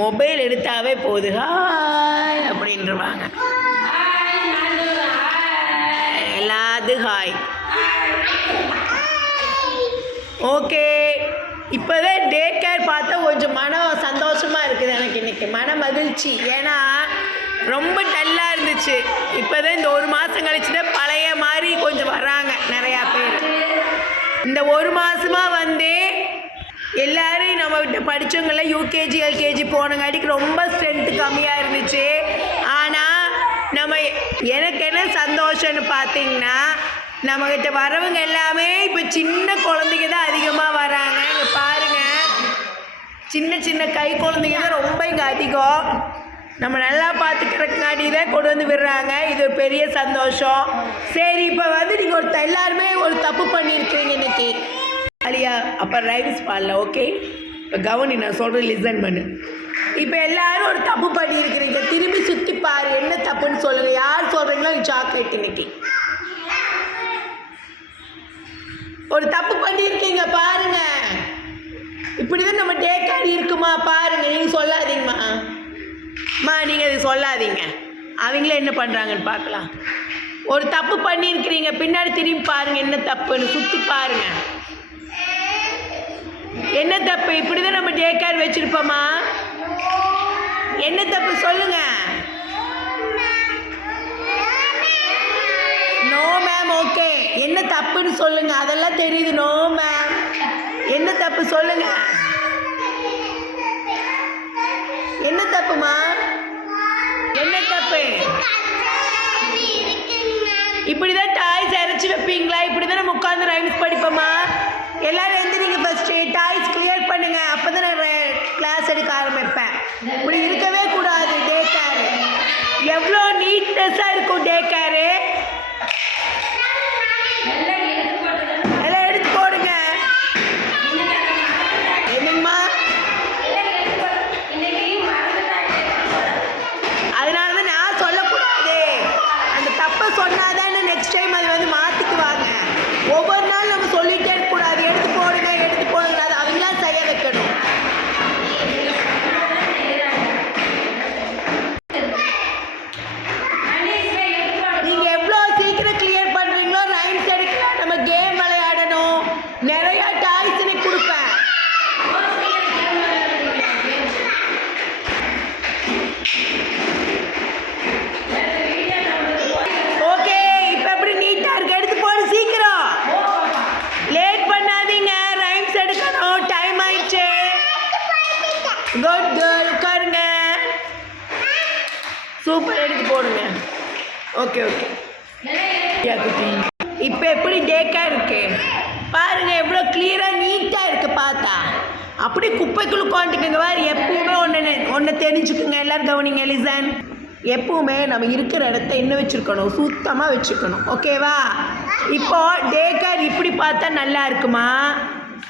Mobile எடுத்தாவே போகுது hi அப்படின்றவாங்க. எல்லாத்துக்கும் hi. Okay, இப்போதான் டே கேர் பார்த்தா கொஞ்சம் மனம் சந்தோஷமாக இருக்குது எனக்கு. இன்றைக்கி மன மகிழ்ச்சி. ஏன்னா ரொம்ப டல்லாக இருந்துச்சு. இப்போ தான் இந்த 1 மாதம் கழிச்சு தான் பழைய மாதிரி கொஞ்சம் வராங்க நிறையா பேர். இந்த 1 மாதமாக வந்து எல்லோரும் நம்ம விட்டு படித்தவங்களாம் யூகேஜி எல்கேஜி போனங்காட்டிக்கு ரொம்ப ஸ்ட்ரென்த்து கம்மியாக இருந்துச்சு. ஆனால் எனக்கு என்ன சந்தோஷம்னு பார்த்தீங்கன்னா, நம்மக்கிட்ட வரவங்க எல்லாமே இப்போ சின்ன குழந்தைங்க தான் அதிகமாக வராங்க. இங்கே பாருங்கள், சின்ன சின்ன கை குழந்தைங்க தான் ரொம்ப இங்கே அதிகம். நம்ம நல்லா பார்த்துக்கிறதுக்காண்டி தான் கொண்டு வந்து விடுறாங்க. இது ஒரு பெரிய சந்தோஷம். சரி, இப்போ வந்து நீங்கள் எல்லாருமே ஒரு தப்பு பண்ணியிருக்கிறீங்க இன்றைக்கி அலியா. அப்போ ரைம்ஸ் பாடல. ஓகே, இப்போ கவனி, நான் சொல்கிறேன், லிசன் பண்ணு. இப்போ எல்லோரும் ஒரு தப்பு பண்ணியிருக்கிறீங்க. திரும்பி சுற்றி பாரு, என்ன தப்புன்னு சொல்லுங்கள். யார் சொல்கிறீங்களோ சாக்லேட். இன்னைக்கு ஒரு தப்பு பண்ணியிருக்கீங்க பாருங்க. இப்படி தான் நம்ம டே கேர் இருக்குமா பாருங்கள். நீங்கள் சொல்லாதீங்கம்மா. நீங்கள் இது சொல்லாதீங்க. அவங்களே என்ன பண்ணுறாங்கன்னு பார்க்கலாம். ஒரு தப்பு பண்ணியிருக்கிறீங்க, பின்னாடி திரும்பி பாருங்கள் என்ன தப்புன்னு. சுற்றி பாருங்கள் என்ன தப்பு. இப்படி தான் நம்ம டே கேர் வச்சுருப்போமா? என்ன தப்பு சொல்லுங்க. No ma'am. ஓகே, என்ன தப்புன்னு சொல்லுங்க. அதெல்லாம் தெரியுது. No ma'am. என்ன தப்பு சொல்லுங்க. என்ன தப்புமா? என்ன தப்பு? இப்படிதான் டாய்ஸ் அரைச்சி வைப்பீங்களா? இப்படிதான் நம்ம உட்காந்து ரைம்ஸ் படிப்போமா? எல்லாரும் எந்திரிங்க, ஃபர்ஸ்ட்டு டாய்ஸ் கிளியர் பண்ணுங்க. அப்போ தான் நான் கிளாஸ் எடுக்க ஆரம்பிப்பேன். இப்படி இருக்கவே கூடாது. டே கேர் எவ்வளோ நீட்னஸாக இருக்கும். டே கேரு எல்லாம் எடுத்து போடுங்க. என்னங்கம்மா? அதனால தான் நான் சொல்லக்கூடாது. அந்த தப்பை சொன்னாதான் நெக்ஸ்ட் டைம் அது வந்து மாற்றிக்குவாங்க. ஒவ்வொரு நாள் நம்ம சொல்லிகிட்டே இருக்கக்கூடாது. எடுத்து போடுங்க, எடுத்து போடுங்க. அது அவங்களாம் செய்ய வைக்கணும். நீங்கள் எவ்வளோ சீக்கிரம் கிளியர் பண்ணுறீங்களோ ரைம்ஸ் எடுக்கலாம். நம்ம கேம் விளையாடணும். நிறையா டாய்ஸ் எனக்கு கொடுப்பேன். ஓகே, இப்போ எப்படி நீட்டாக இருக்கு. எடுத்து போடு சீக்கிரம். லேட் பண்ணாதீங்க. ரைம்ஸ் எடுக்கணும். டைம் ஆயிடுச்சு. குட் கேர்ள், உட்காருங்க. சூப்பர், எடுத்து போடுங்க. Okay okay. இப்போ எப்படி டே கேர் இருக்கு பாருங்க. எவ்வளோ கிளியராக நீட்டாக இருக்கு. பார்த்தா அப்படி குப்பைக்குள்ள உட்காந்துக்குங்க. வேறு எப்பவுமே ஒன்று தெரிஞ்சுக்குங்க. எல்லோரும் கவனிங்க, லிசன். எப்பவுமே நம்ம இருக்கிற இடத்த என்ன வச்சுருக்கணும், சுத்தமாக வச்சுக்கணும். ஓகேவா? இப்போ டே கேர் இப்படி பார்த்தா நல்லா இருக்குமா?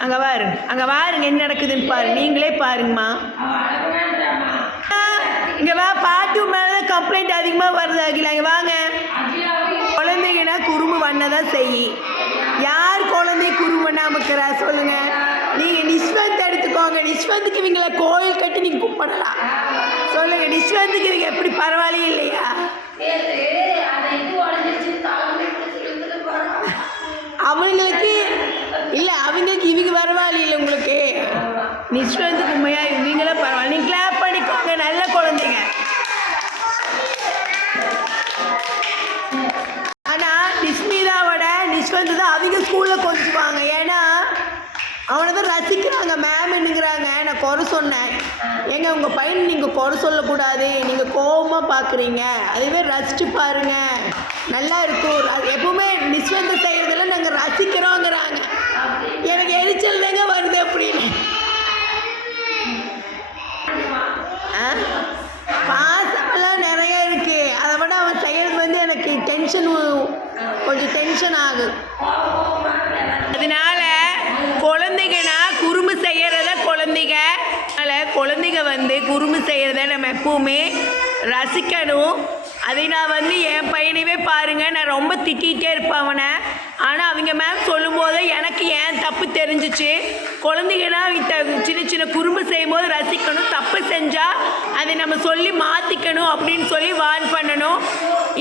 அங்கே பாருங்க, அங்கே பாருங்க என்ன நடக்குதுன்னு பாருங்க. நீங்களே பாருங்கம்மா. இங்கே வா. பாட்டு மேலே கம்ப்ளைண்ட் அதிகமாக வருது. அகிலா இங்கே வாங்க. குழந்தைங்கன்னா குறும்பு பண்ணதான் செய்யி. யார் குழந்தை குறும்பு பண்ணாம இருக்கிறா சொல்லுங்க. நீங்கள் நிஸ்வந்த் எடுத்துக்கோங்க. நிஸ்வந்துக்கு இவங்களை கோயில் கட்டி நீங்கள் கூப்பிடலாம். சொல்லுங்க, நிஸ்வந்துக்கு இதுக்கு எப்படி பரவாயில்லையே இல்லையா? அவங்களுக்கு இல்லை, அவங்களுக்கு இவங்க பரவாயில்ல. உங்களுக்கு நிஸ்வந்துக்கு உண்மையாக இவங்களே பரவாயில்ல. நீங்கள் கிளாப் பண்ணிக்கோங்க. நல்ல குழந்தைங்க. ஆனால் நிஸ்மிதாவோட நிஸ்வந்த் தான் அவங்க ஸ்கூலில் கொஞ்சுவாங்க. ஏன்னா அவனை தான் ரசிக்கிறாங்க. மேம் என்னங்கிறாங்க, நான் குறை சொன்னேன். ஏங்க உங்கள் பையனை நீங்கள் குறை சொல்லக்கூடாது. நீங்கள் கோபமாக பார்க்குறீங்க. அதுவே ரசித்து பாருங்கள், நல்லா இருக்கும். எப்பவுமே நிஸ்வந்த் செய்கிறதெல்லாம் நாங்கள் ரசிக்கிறோங்கிறாங்க. எனக்கு எரிச்சல் தாங்க வருது அப்படின்னு. பாசமெல்லாம் நிறைய இருக்குது. அதை விட அவன் செய்கிறது வந்து எனக்கு கொஞ்சம் டென்ஷன் ஆகுது. அதனால குழந்தைங்கன்னா குறும்பு செய்கிறத குழந்தைங்க. அதனால் குழந்தைங்க வந்து குறும்பு செய்கிறத நம்ம எப்பவுமே ரசிக்கணும். அதை நான் வந்து என் பையனவே பாருங்கள், நான் ரொம்ப திட்டிகிட்டே இருப்பேன் அவனை. ஆனால் அவங்க மேம் சொல்லும்போது எனக்கு ஏன் தப்பு தெரிஞ்சிச்சு. குழந்தைங்கன்னா சின்ன சின்ன குறும்பு செய்யும்போது ரசிக்கணும், தப்பு செஞ்சால் அதை நம்ம சொல்லி மாற்றிக்கணும் அப்படின்னு சொல்லி வார்ன் பண்ணணும்.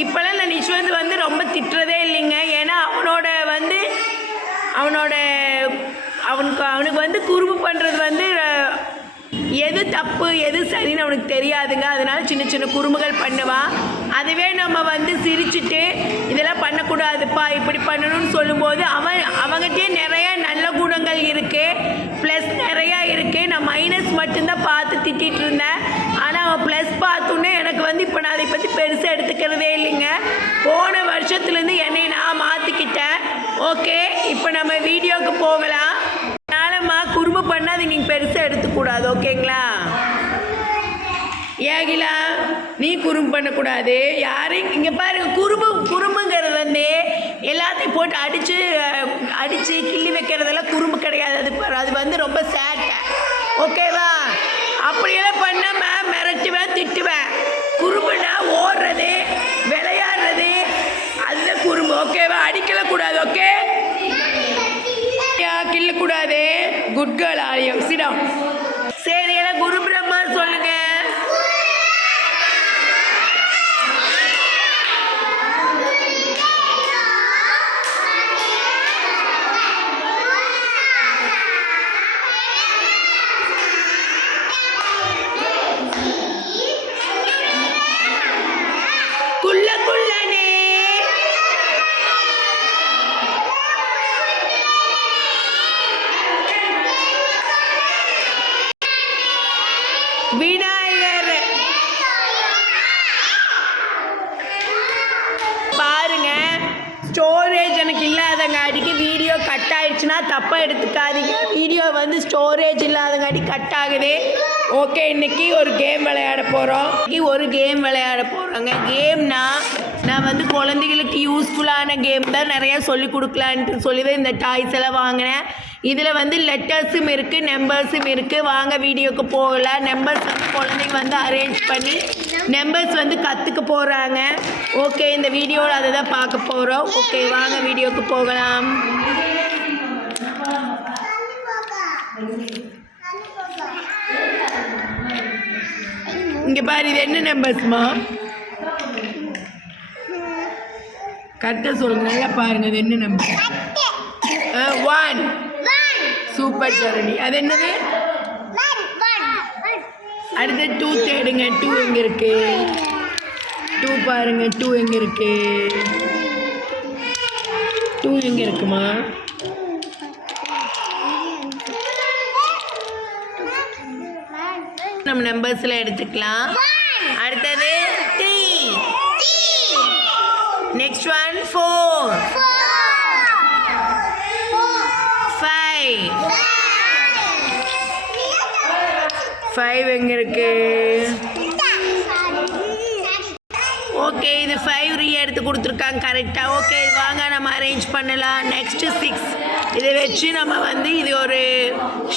இப்போல்லாம் நான் நிஷ்வந்த் வந்து ரொம்ப திட்டுறதே இல்லைங்க. ஏன்னா அவனுக்கு வந்து குறும்பு பண்ணுறது வந்து எது தப்பு எது சரின்னு அவனுக்கு தெரியாதுங்க. அதனால சின்ன சின்ன குறும்புகள் பண்ணுவான். அதுவே நம்ம வந்து சிரிச்சுட்டு இதெல்லாம் பண்ணக்கூடாதுப்பா இப்படி பண்ணணும்னு சொல்லும்போது அவங்ககிட்டயே நிறையா நல்ல குணங்கள் இருக்குது, ப்ளஸ் நிறையா இருக்குது. நான் மைனஸ் மட்டும்தான் பார்த்து திட்டிகிட்டு இருந்தேன். ஆனால் அவன் ப்ளஸ் பார்த்தோன்னே எனக்கு வந்து இப்போ நான் அதை பற்றி பெருசாக எடுத்துக்கிறதே இல்லைங்க. போன வருஷத்துலேருந்து என்னை நான் மாற்றிக்கிட்டேன். ஓகே, இப்போ நம்ம வீடியோவுக்கு போகலாம். அதனாலம்மா குறும்பு பண்ணால் அதை நீங்கள் பெருசாக எடுத்துக்கூடாது, ஓகேங்களா? ஏகிலா நீ குறும்பு பண்ணக்கூடாது. யாரும் இங்கே பாருங்க, குறும்புங்கிறது வந்து எல்லாத்தையும் போட்டு அடித்து கிள்ளி வைக்கிறதெல்லாம் குறும்பு கிடையாது. அது வந்து ரொம்ப சேட்டை, ஓகேவா? அப்படியெல்லாம் பண்ணாமல் மிரட்டுவேன், திட்டுவேன். குறும்புனா ஓடுறது, விளையாடுறது, அதுதான் குறும்பு, ஓகேவா? அடிக்கக்கூடாது, ஓகே? கிள்ளக்கூடாது. குட் கேர்ள் ஆரியம், சிடம். சரி, எல்லாம் குரு பிரம்மா சொல்லுங்க. விநாயகர் பாருங்க, ஸ்டோரேஜ் எனக்கு இல்லாதங்காட்டிக்கு வீடியோ கட் ஆயிடுச்சுன்னா தப்பாக எடுத்துக்காதீங்க. வீடியோ வந்து ஸ்டோரேஜ் இல்லாதங்காட்டி கட் ஆகுது. ஓகே, இன்றைக்கி ஒரு கேம் விளையாட போகிறோம். கேம்னா நான் வந்து குழந்தைகளுக்கு யூஸ்ஃபுல்லான கேம் தான் நிறையா சொல்லிக் கொடுக்கலான்ட்டு சொல்லி தான் இந்த டாய்ஸ் எல்லாம் வாங்கினேன். இதில் வந்து லெட்டர்ஸும் இருக்குது, நம்பர்ஸும் இருக்குது. வாங்க வீடியோக்கு போகலாம். நம்பர்ஸ் வந்து குழந்தைங்க வந்து அரேஞ்ச் பண்ணி நம்பர்ஸ் வந்து கற்றுக்க போகிறாங்க. ஓகே, இந்த வீடியோவில் அதை தான் பார்க்க போகிறோம். ஓகே, வாங்க வீடியோக்கு போகலாம். இங்கே பாரு, இது என்ன நம்பர்ஸ்மா? கரெக்டாக சொல்லுங்க, நல்லா பாருங்க. அது என்ன நம்பர்? 1. சூப்பர் சரணி. அது என்னது? அடுத்து 2 தேடுங்க. 2 எங்கே இருக்கு? 2 பாருங்க. 2 எங்கே இருக்கு? 2 எங்கே இருக்குமா? நம்ம நம்பர்ஸில் எடுத்துக்கலாம். அடுத்தது 3. Next one 4. 5 எங்கே இருக்கு? ஓகே, இது 5 எடுத்து கொடுத்துருக்காங்க கரெக்டாக. ஓகே, வாங்க நம்ம அரேஞ்ச் பண்ணலாம். நெக்ஸ்ட்டு 6. இதை வச்சு நம்ம வந்து இது ஒரு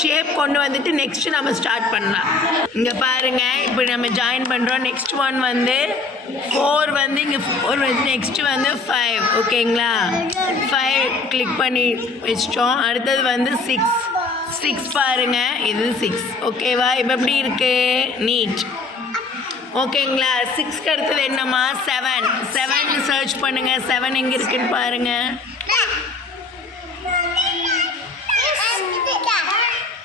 ஷேப் கொண்டு வந்துட்டு நெக்ஸ்ட்டு நம்ம ஸ்டார்ட் பண்ணலாம். இங்கே பாருங்கள், இப்போ நம்ம ஜாயின் பண்ணுறோம். நெக்ஸ்ட் ஒன் வந்து 4 வந்து இங்கே 4 வந்து நெக்ஸ்ட்டு வந்து 5. ஓகேங்களா? 5 கிளிக் பண்ணி வச்சிட்டோம். அடுத்தது வந்து 6 பாருங்க, இது 6. ஓகேவா? இப்போ எப்படி இருக்கு? நீட். ஓகேங்களா? 6க்கு அடுத்தது என்னம்மா? 7 சர்ச் பண்ணுங்க. 7 எங்கே இருக்குன்னு பாருங்க.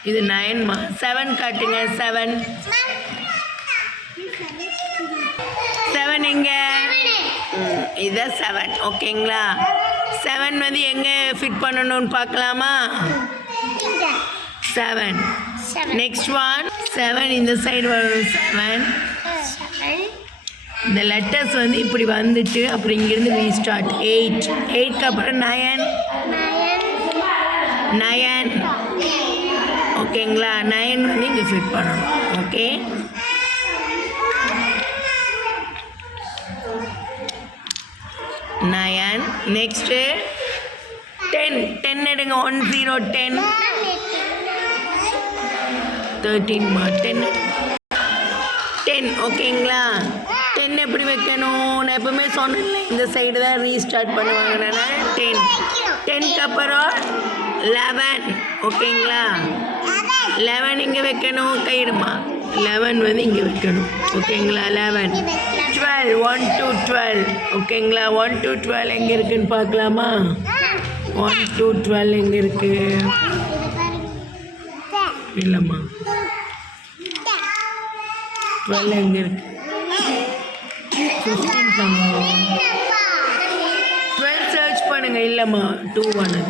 இது 9மா. 7 காட்டுங்க. 7 எங்க? இதுதான் 7. ஓகேங்களா? 7 வந்து எங்கே ஃபிட் பண்ணணும்னு பார்க்கலாமா? 7. நெக்ஸ்ட் ஒன் 7 இந்த சைடு வரும். 7 இந்த லெட்டர்ஸ் வந்து இப்படி வந்துட்டு அப்புறம் இங்கேருந்து ரீஸ்டார்ட். 8க்கு அப்புறம் 9. ஓகேங்களா? 9 வந்து இங்கே ஃபிட் பண்ணணும். ஓகே, 9. நெக்ஸ்ட்டு 10 எடுங்க. 1 0 10. 13மா. 10. ஓகேங்களா? 10 எப்படி வைக்கணும்? நான் எப்பவுமே சொன்னேன், இந்த சைடு தான் ரீஸ்டார்ட் பண்ணுவாங்க. நான் 10க்கு அப்புறம் 11 ஓகேங்களா 11 இங்கே வைக்கணும் கையிடுமா 11 வந்து இங்கே வைக்கணும் ஓகேங்களா 11 12 1 to 12 ஓகேங்களா 1 to 12 எங்கே இருக்குன்னு பார்க்கலாமா 1 to 12 எங்கே இருக்கு இல்லைம்மா 12 எங்கே இருக்கு 15 பண்ணுங்க 12 சர்ச் பண்ணுங்க இல்லைம்மா 2 1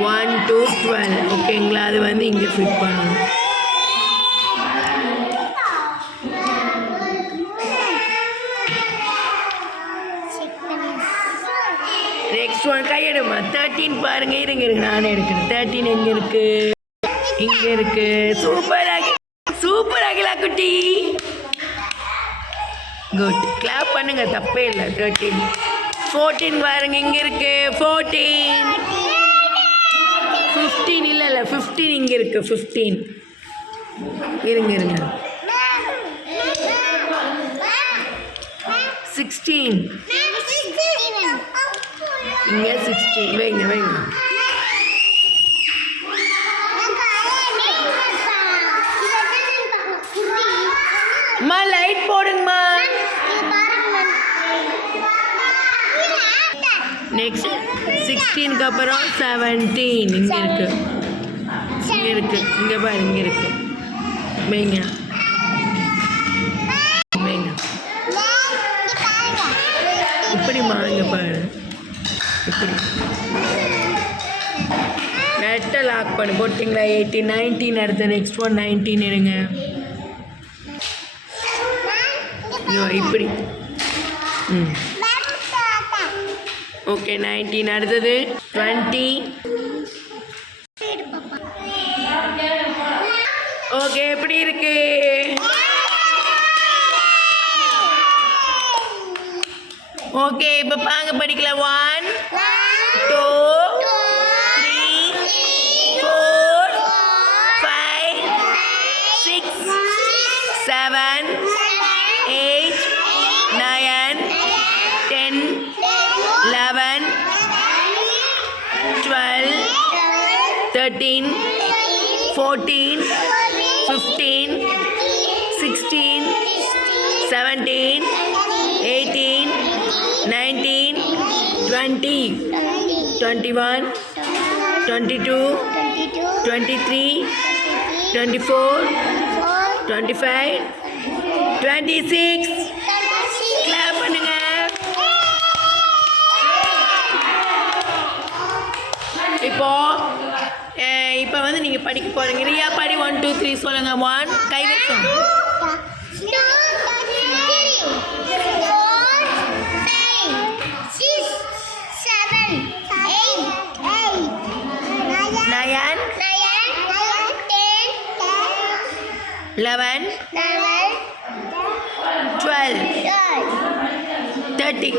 1 to 12 ஓகேங்களா அது வந்து இங்கே ஃபிட் பண்ணணும் நெக்ஸ்ட் ஒன் கையெடுமா 13 பாருங்க இருங்க நானே எடுக்கிறேன் 13 எங்கே இருக்கு இங்கே இருக்கு சூப்பர் அகிலா குட்டி குட் கிளாப் பண்ணுங்க தப்பே இல்லை 13 14 பாருங்க இங்கே இருக்கு 14 15 இல்லை 15 இங்கே இருக்கு 15 இருங்க 16 இங்கே 16 வைங்க அம்மா லைட் போடுங்கம்மா நெக்ஸ்ட் 16க்கு அப்புறம் 17 இங்கே இருக்கு இங்கே பாரு இங்கே இருக்கு வைங்க இப்படிம்மா இங்கே பாரு இப்படி நெட்டை லாக் பண்ணி போட்டிங்களா 18 19 அடுத்த நெக்ஸ்ட் ஒன் 19 எடுங்க இப்படி ஓகே 19 அடுத்தது 20 ஓகே எப்படி இருக்கு ஓகே இப்போ பாங்க படிக்கலாம் 1 2 3 4 5 6 7 8 9 10 11 12 13 14 15 16 17 18 19 20 21 22 23 24 25 26 கிளாப் பண்ணுங்க இப்போ வந்து நீங்கள் படிக்க போகிறீங்க ரியா படி 1 2 3 சொல்லுங்க 1 கை வைக்கணும் Nine, 11, 12, 13.